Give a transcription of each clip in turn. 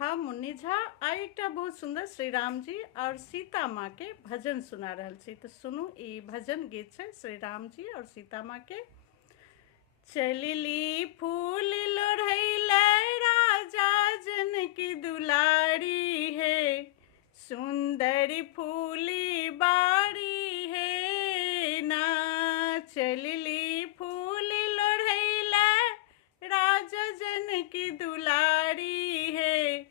हाँ मुन्नी झा आइ एकटा बहुत सुंदर श्री राम जी और सीता माँ के भजन सुना रहल छी। तो सुनू, ई भजन गीत छै श्री राम जी और सीता माँ के। चलिली फूल लोढ़ैले राजा जनकी दुलारी है, सुंदरी फूली बाड़ी है ना। चलिली फूल लोढ़ैले राजा जनकी दुलारी है,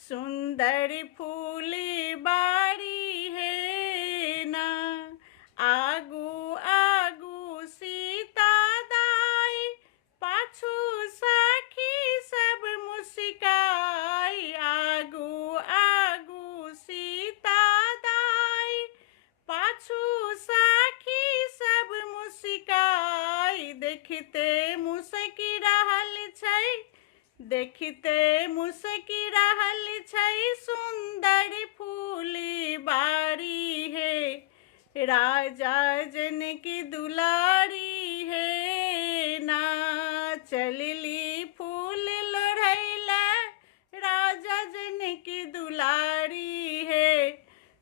सुंदर फूली बाड़ी है ना। आगू आगू सीता दाई, पाछू सखी सब मुस्काई। आगू आगू सीता दाई, पाछू सखी सब मुस्काई। देखते मुस्की रहल छै, देखते मुस्की रहल छै, सुंदर फूली बाड़ी है, राजा जनकी दुलारी है ना। चलिली फूल लोढ़ैले राजा जनकी दुलारी है,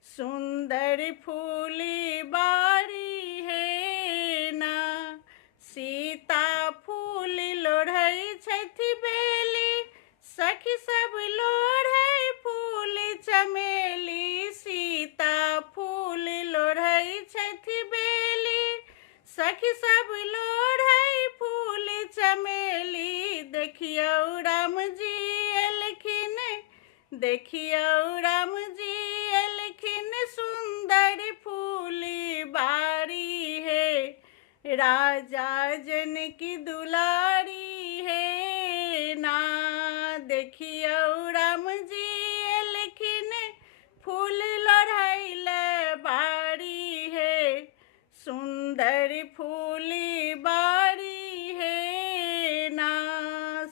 सुंदर फूली बाड़ी है ना। सीता फूल लोढ़ै छथि बेली, सखी सब लोढ़ै फूल चमेली। सीता फूल लोढ़ै छथि बेली, सखी सब लोढ़ै फूल चमेली। देखियौ राम जी एलखिन, देखियौ राम जी एलखिन, सुंदर फूली बाड़ी है, राजा जनकी दुलारी है ना। देखियौ राम जी एलखिन, फूल लोढ़ैले बाड़ी है, सुंदर फूली बाड़ी है ना।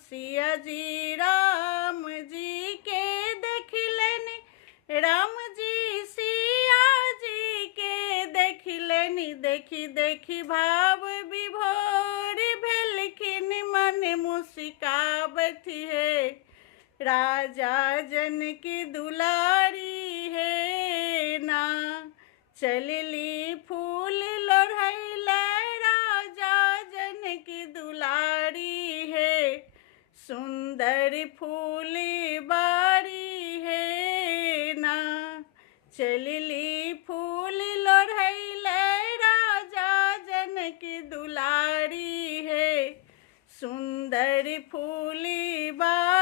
सिया जी राम जी के देखलनि, राम जी सिया जी के देखलनि। देखी देखी भाव विभोर भेलखिन, मन मुस्कावत है, राजा जनकी दुलारी है ना। चलिली फूल लोढ़ैले राजा जनकी दुलारी है, सुंदर फूली बाड़ी है ना। चलिली फूल लोढ़ैले राजा जनकी दुलारी है, सुंदर फूली बाड़ी